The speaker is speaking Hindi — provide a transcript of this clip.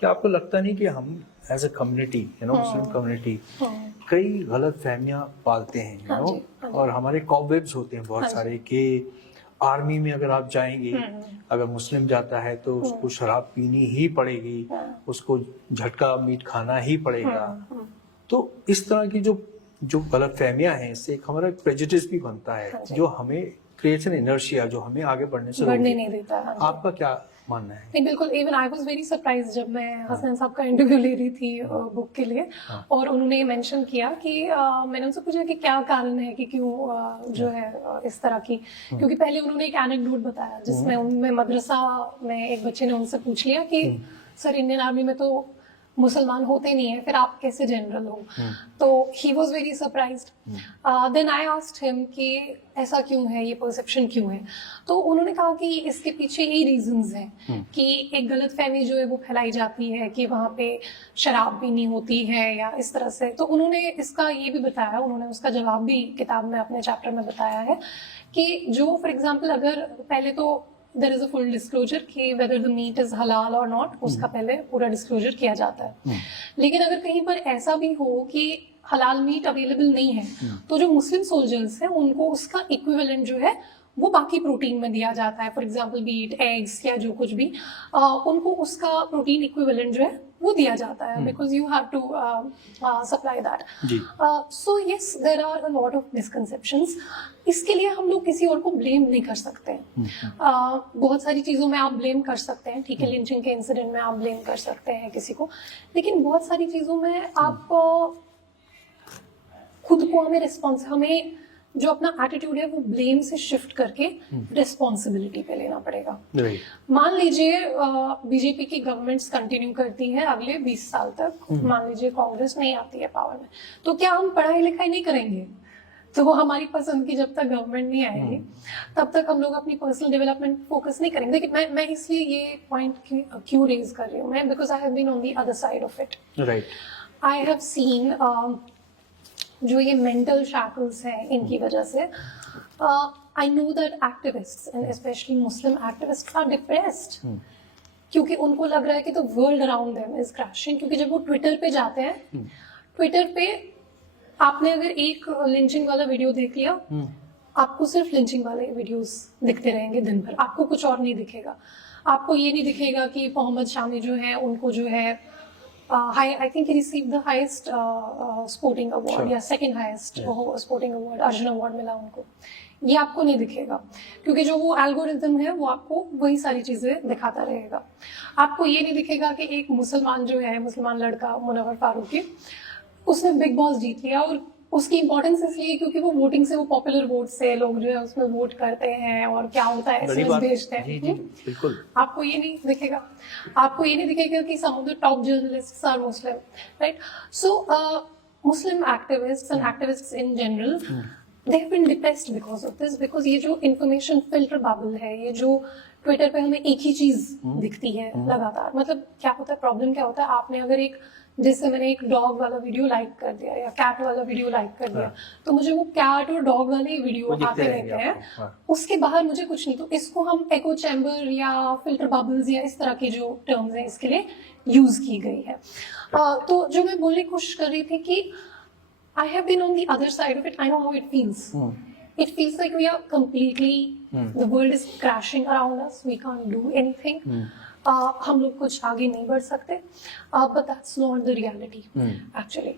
क्या आपको लगता नहीं कि हम as a community Muslim community कई गलत फहमियां पालते हैं हाँ जी, हाँ जी। और हमारे कॉबवेब्स होते हैं बहुत हाँ जी। सारे कि आर्मी में अगर आप जाएंगे, अगर मुस्लिम जाता है तो उसको शराब पीनी ही पड़ेगी, हाँ। उसको झटका मीट खाना ही पड़ेगा। हम्म। तो इस तरह की जो जो गलत फहमियां हैं, इससे एक हमारा प्रेजुडिस भी बनता है हाँ जी। जो हमें क्रिएट्स एन इनर्शिया, जो हमें आगे बढ़ने से रोक बढ़ने देता नहीं है। देता। हाँ जी। आपका क्या मानना है? नहीं, बिल्कुल। Even I was very surprise जब मैं हसनैन साहब का इंटरव्यू ले रही थी बुक के लिए, और उन्होंने मेंशन किया कि मैंने उनसे पूछा कि क्या कारण है कि क्यों जो है इस तरह की, क्योंकि पहले उन्होंने एक एनेक्डोट बताया जिसमें उनमें मदरसा में एक बच्चे ने उनसे पूछ लिया कि सर, इंडियन आर्मी में तो मुसलमान होते नहीं है, फिर आप कैसे जनरल हो? तो he was very surprised. Then I asked him कि ऐसा क्यों है, ये परसेप्शन क्यों है? तो उन्होंने कहा कि इसके पीछे ये रीजंस हैं कि एक गलत फहमी जो है वो फैलाई जाती है कि वहाँ पे शराब पीनी होती है या इस तरह से। तो उन्होंने इसका ये भी बताया, उन्होंने उसका जवाब भी किताब में अपने चैप्टर में बताया है कि जो फॉर एग्जाम्पल अगर पहले तो there is a full disclosure कि whether the meat is halal और नॉट, उसका पहले पूरा डिस्क्लोजर किया जाता है। लेकिन अगर कहीं पर ऐसा भी हो कि हलाल मीट अवेलेबल नहीं है, तो जो मुस्लिम सोल्जर्स हैं उनको उसका इक्विवेलेंट जो है वो बाकी प्रोटीन में दिया जाता है। फॉर एग्जाम्पल बीट, एग्स या जो कुछ भी, उनको उसका प्रोटीन इक्विवेलेंट जो है वो दिया जाता है, because you have to supply that. So yes, there are a lot of misconceptions. इसके लिए हम लोग किसी और को ब्लेम नहीं कर सकते हैं। बहुत सारी चीज़ों में आप ब्लेम कर सकते हैं, ठीक है, लिंचिंग के इंसिडेंट में आप ब्लेम कर सकते हैं किसी को, लेकिन बहुत सारी चीज़ों में आप खुद को हमें जो अपना एटीट्यूड है वो ब्लेम से शिफ्ट करके रिस्पॉन्सिबिलिटी पे लेना पड़ेगा। मान लीजिए बीजेपी की गवर्नमेंट्स कंटिन्यू करती है अगले 20 साल तक, मान लीजिए कांग्रेस नहीं आती है पावर में, तो क्या हम पढ़ाई लिखाई नहीं करेंगे? तो हमारी पसंद की जब तक गवर्नमेंट नहीं आएगी तब तक हम लोग अपनी पर्सनल डेवलपमेंट फोकस नहीं करेंगे। लेकिन मैं इसलिए ये पॉइंट क्यों रेज कर रही हूँ, मैं because I have been on the other side of it. I have seen जो ये मेंटल शैकल्स हैं, इनकी वजह से I know that activists and specially Muslim activists are depressed, क्योंकि उनको लग रहा है कि the world around them is crashing. क्योंकि जब वो ट्विटर पे जाते हैं, ट्विटर पे आपने अगर एक लिंचिंग वाला वीडियो देख लिया, आपको सिर्फ लिंचिंग वाले वीडियोस दिखते रहेंगे दिन भर, आपको कुछ और नहीं दिखेगा। आपको ये नहीं दिखेगा कि मोहम्मद शामी जो है उनको जो है I think he received the highest sporting award या second highest sporting award, Arjun award मिला उनको। ये आपको नहीं दिखेगा क्योंकि जो वो एल्गोरिथम है वो आपको वही सारी चीजें दिखाता रहेगा। आपको ये नहीं दिखेगा कि एक मुसलमान जो है, मुसलमान लड़का मुनव्वर फारूकी, उसने बिग बॉस जीत लिया, और उसकी इंपॉर्टेंस इसलिए क्योंकि वो वोटिंग से, वो पॉपुलर वोट से लोग जो है उसमें वोट करते हैं और क्या होता है एसएमएस भेजते हैं। बिल्कुल। आपको ये नहीं दिखेगा। आपको ये नहीं दिखेगा कि some of the top journalists are Muslim, right? So Muslim activists and activists in general, they have been depressed because of this, because ये जो इंफॉर्मेशन फिल्टर बबल है, ये जो ट्विटर पे हमें एक ही चीज दिखती है लगातार, मतलब क्या होता है, प्रॉब्लम क्या होता है, आपने अगर एक, जैसे मैंने एक डॉग वाला वीडियो लाइक कर दिया या कैट वाला वीडियो लाइक कर दिया, तो मुझे वो कैट और डॉग वाले वीडियो आते रहते हैं, उसके बाहर मुझे कुछ नहीं। तो इसको हम एको चैम्बर या फिल्टर बबल्स या इस तरह की जो टर्म्स हैं इसके लिए यूज की गई है। तो जो मैं बोलने की कोशिश कर रही थी कि I have been on the other side of it. I know how it feels. It feels like we are completely, the world is crashing around us. We can't do anything. हम लोग कुछ आगे नहीं बढ़ सकते. But that's not the reality, actually.